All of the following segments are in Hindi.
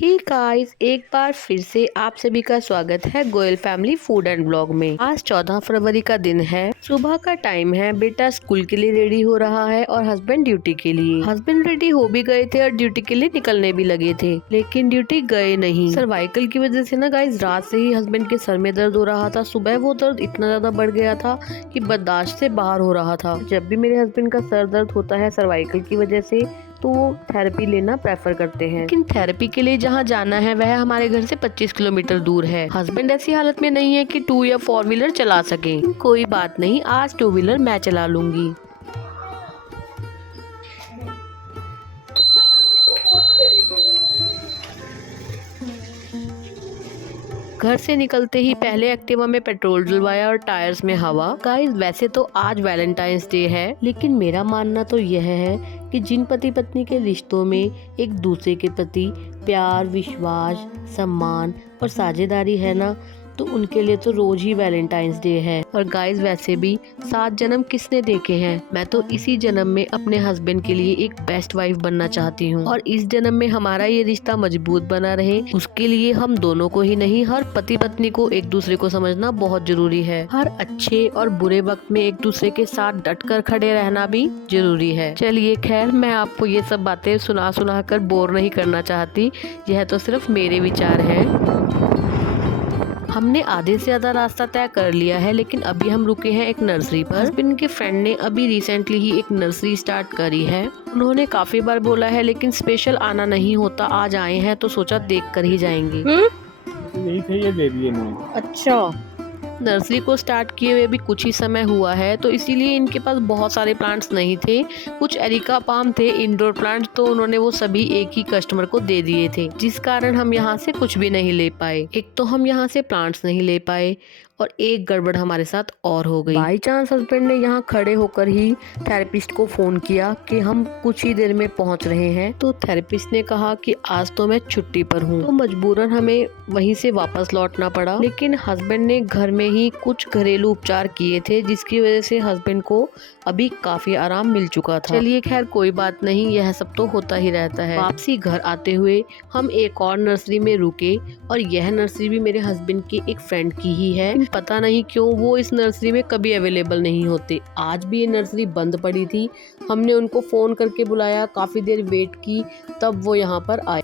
हे गाइस, एक बार फिर से आप सभी का स्वागत है Goyal family food and blog में। आज 14 फरवरी का दिन है। सुबह का टाइम है। बेटा स्कूल के लिए रेडी हो रहा है और हस्बैंड ड्यूटी के लिए। हस्बैंड रेडी हो भी गए थे और ड्यूटी के लिए निकलने भी लगे थे, लेकिन ड्यूटी गए नहीं। सर्वाइकल की वजह से ना गाइस, रात से ही हस्बैंड के सर में दर्द हो रहा था। सुबह वो दर्द इतना ज्यादा बढ़ गया था कि बर्दाश्त से बाहर हो रहा था। जब भी मेरे हस्बैंड का सर दर्द होता है सर्वाइकल की वजह से, तो वो थेरेपी लेना प्रेफर करते हैं। लेकिन थेरेपी के लिए जहाँ जाना है वह हमारे घर से 25 किलोमीटर दूर है। हस्बैंड ऐसी हालत में नहीं है कि 2 या 4 व्हीलर चला सके। कोई बात नहीं, आज 2 व्हीलर मैं चला लूंगी। घर से निकलते ही पहले एक्टिवा में पेट्रोल डलवाया और टायर्स में हवा। गाइस, वैसे तो आज वैलेंटाइंस डे है, लेकिन मेरा मानना तो यह है कि जिन पति पत्नी के रिश्तों में एक दूसरे के प्रति प्यार, विश्वास, सम्मान और साझेदारी है ना, तो उनके लिए तो रोज ही वैलेंटाइंस डे है। और गाइस, वैसे भी 7 जन्म किसने देखे हैं। मैं तो इसी जन्म में अपने हस्बैंड के लिए एक बेस्ट वाइफ बनना चाहती हूँ, और इस जन्म में हमारा ये रिश्ता मजबूत बना रहे, उसके लिए हम दोनों को ही नहीं, हर पति पत्नी को एक दूसरे को समझना बहुत जरूरी है। हर अच्छे और बुरे वक्त में एक दूसरे के साथ डट कर खड़े रहना भी जरूरी है। चलिए खैर, मैं आपको ये सब बातें सुना सुना कर बोर नहीं करना चाहती। यह तो सिर्फ मेरे विचार हैं। हमने आधे से ज्यादा रास्ता तय कर लिया है, लेकिन अभी हम रुके हैं एक नर्सरी पर। हस्बैंड के फ्रेंड ने अभी रिसेंटली ही एक नर्सरी स्टार्ट करी है। उन्होंने काफी बार बोला है, लेकिन स्पेशल आना नहीं होता। आज आए हैं तो सोचा देख कर ही जाएंगे। यही थे, ये दे दिए इन्होंने। अच्छा, नर्सरी को स्टार्ट किए हुए भी कुछ ही समय हुआ है, तो इसीलिए इनके पास बहुत सारे प्लांट्स नहीं थे। कुछ एरिका पाम थे, इंडोर प्लांट्स, तो उन्होंने वो सभी एक ही कस्टमर को दे दिए थे, जिस कारण हम यहाँ से कुछ भी नहीं ले पाए। एक तो हम यहाँ से प्लांट्स नहीं ले पाए, और एक गड़बड़ हमारे साथ और हो गई। बाई चांस हस्बैंड ने यहाँ खड़े होकर ही थेरेपिस्ट को फोन किया कि हम कुछ ही देर में पहुँच रहे हैं। तो थेरेपिस्ट ने कहा कि आज तो मैं छुट्टी पर हूँ, तो मजबूरन हमें वहीं से वापस लौटना पड़ा। लेकिन हस्बैंड ने घर में ही कुछ घरेलू उपचार किए थे, जिसकी वजह से हस्बैंड को अभी काफी आराम मिल चुका था। चलिए खैर, कोई बात नहीं, यह सब तो होता ही रहता है। वापसी घर आते हुए हम एक और नर्सरी में रुके, और यह नर्सरी भी मेरे हस्बैंड की एक फ्रेंड की ही है। पता नहीं क्यों वो इस नर्सरी में कभी अवेलेबल नहीं होते। आज भी ये नर्सरी बंद पड़ी थी। हमने उनको फोन करके बुलाया, काफी देर वेट की, तब वो यहाँ पर आए।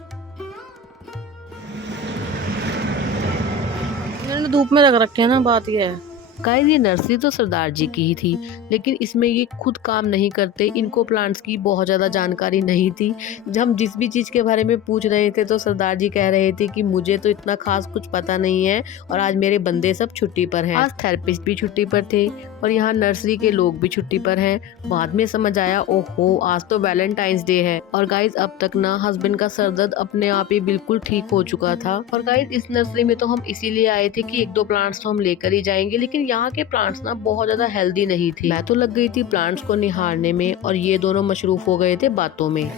मैंने धूप में रख रखे हैं ना, बात ये है। गाइस, ये नर्सरी तो सरदार जी की ही थी, लेकिन इसमें ये खुद काम नहीं करते। इनको प्लांट्स की बहुत ज़्यादा जानकारी नहीं थी। जब हम जिस भी चीज़ के बारे में पूछ रहे थे, तो सरदार जी कह रहे थे कि मुझे तो इतना खास कुछ पता नहीं है, और आज मेरे बंदे सब छुट्टी पर हैं। आज थेरेपिस्ट भी छुट्टी पर थे, और यहाँ नर्सरी के लोग भी छुट्टी पर हैं। बाद में समझ आया, ओहो, आज तो वैलेंटाइंस डे है। और गाइस, अब तक ना हस्बैंड का सर दर्द अपने आप ही बिल्कुल ठीक हो चुका था। और गाइस, इस नर्सरी में तो हम इसीलिए आए थे कि 1-2 प्लांट्स तो हम लेकर ही जाएंगे, लेकिन यहाँ के प्लांट्स ना बहुत ज्यादा हेल्दी नहीं थे। मैं तो लग गई थी प्लांट्स को निहारने में, और ये दोनों मशरूफ हो गए थे बातों में।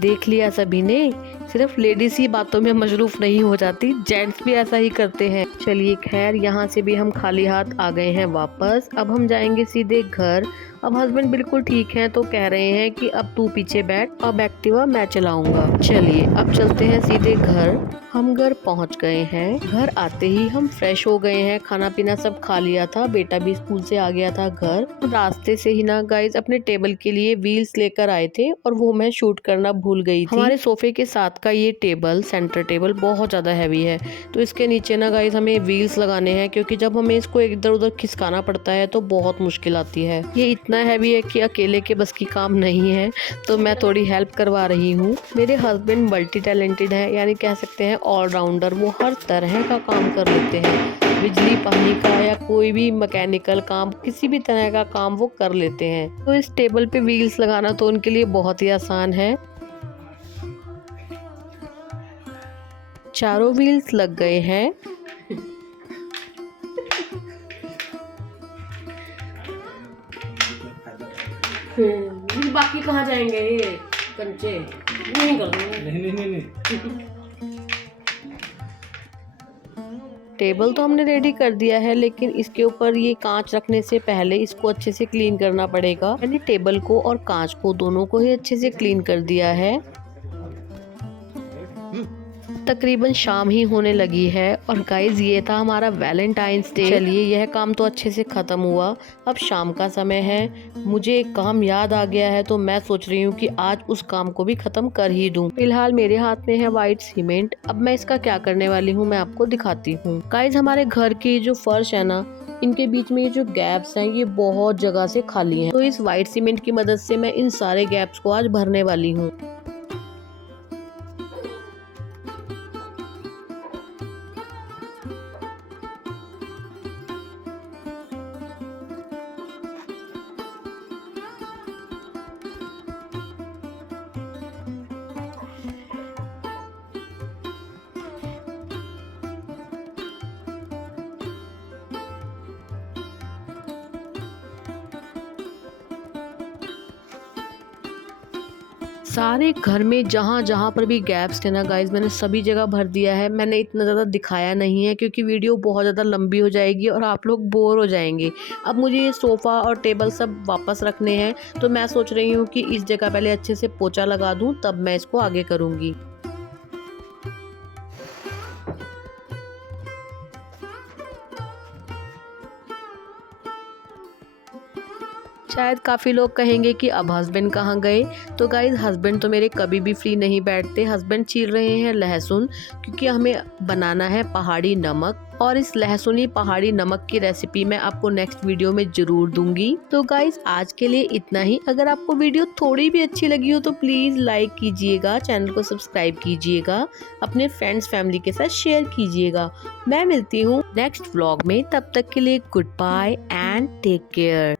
देख लिया सभी ने, सिर्फ लेडीज ही बातों में मशरूफ नहीं हो जाती, जेंट्स भी ऐसा ही करते हैं। चलिए खैर, यहाँ से भी हम खाली हाथ आ गए हैं वापस। अब हम जाएंगे सीधे घर। अब हस्बैंड बिल्कुल ठीक हैं, तो कह रहे हैं कि अब तू पीछे बैठ, अब एक्टिवा मैं चलाऊंगा। चलिए अब चलते हैं सीधे घर। हम घर पहुंच गए हैं। घर आते ही हम फ्रेश हो गए हैं, खाना पीना सब खा लिया था, बेटा भी स्कूल से आ गया था घर। रास्ते से ही ना गाइस, अपने टेबल के लिए व्हील्स लेकर आए थे, और वो मैं शूट करना भूल गई थी। हमारे सोफे के साथ का ये टेबल, सेंटर टेबल, बहुत ज्यादा हैवी है, तो इसके नीचे ना गाइस हमें व्हील्स लगाने हैं, क्योंकि जब हमें इसको इधर उधर खिसकाना पड़ता है तो बहुत मुश्किल आती है। ये इतना हैवी है कि अकेले के बस की काम नहीं है, तो मैं थोड़ी हेल्प करवा रही हूँ। मेरे हस्बैंड मल्टी टैलेंटेड है, यानी कह सकते हैं ऑलराउंडर। वो हर तरह का काम कर लेते हैं, बिजली पानी का या कोई भी मैकेनिकल काम, किसी भी तरह का काम वो कर लेते हैं। तो इस टेबल पे व्हील्स लगाना तो उनके लिए बहुत ही आसान है। चारों व्हील्स लग गए हैं। बाकी कहाँ जाएंगे ये कंचे? नहीं कर नहीं। टेबल तो हमने रेडी कर दिया है, लेकिन इसके ऊपर ये कांच रखने से पहले इसको अच्छे से क्लीन करना पड़ेगा। मैंने टेबल को और कांच को दोनों को ही अच्छे से क्लीन कर दिया है। तकरीबन शाम ही होने लगी है और गाइज ये था हमारा वैलेंटाइंस डे। चलिए यह काम तो अच्छे से खत्म हुआ, अब शाम का समय है। मुझे एक काम याद आ गया है तो मैं सोच रही हूँ कि आज उस काम को भी खत्म कर ही दूं। फिलहाल मेरे हाथ में है व्हाइट सीमेंट। अब मैं इसका क्या करने वाली हूँ मैं आपको दिखाती हूँ। गाइज हमारे घर की जो फर्श है ना, इनके बीच में ये जो गैप्स हैं ये बहुत जगह से खाली हैं। तो इस व्हाइट सीमेंट की मदद से मैं इन सारे गैप्स को आज भरने वाली हूँ। सारे घर में जहाँ जहाँ पर भी गैप्स थे ना गाइज, मैंने सभी जगह भर दिया है। मैंने इतना ज़्यादा दिखाया नहीं है क्योंकि वीडियो बहुत ज़्यादा लंबी हो जाएगी और आप लोग बोर हो जाएंगे। अब मुझे ये सोफ़ा और टेबल सब वापस रखने हैं, तो मैं सोच रही हूँ कि इस जगह पहले अच्छे से पोछा लगा दूँ, तब मैं इसको आगे करूँगी। शायद काफ़ी लोग कहेंगे कि अब हस्बैंड कहाँ गए। तो गाइज हस्बैंड तो मेरे कभी भी फ्री नहीं बैठते। हस्बैंड चीर रहे हैं लहसुन, क्योंकि हमें बनाना है पहाड़ी नमक, और इस लहसुनी पहाड़ी नमक की रेसिपी मैं आपको नेक्स्ट वीडियो में जरूर दूंगी। तो गाइज आज के लिए इतना ही। अगर आपको वीडियो थोड़ी भी अच्छी लगी हो तो प्लीज़ लाइक कीजिएगा, चैनल को सब्सक्राइब कीजिएगा, अपने फ्रेंड्स फैमिली के साथ शेयर कीजिएगा। मैं मिलती हूँ नेक्स्ट व्लॉग में, तब तक के लिए goodbye and take care.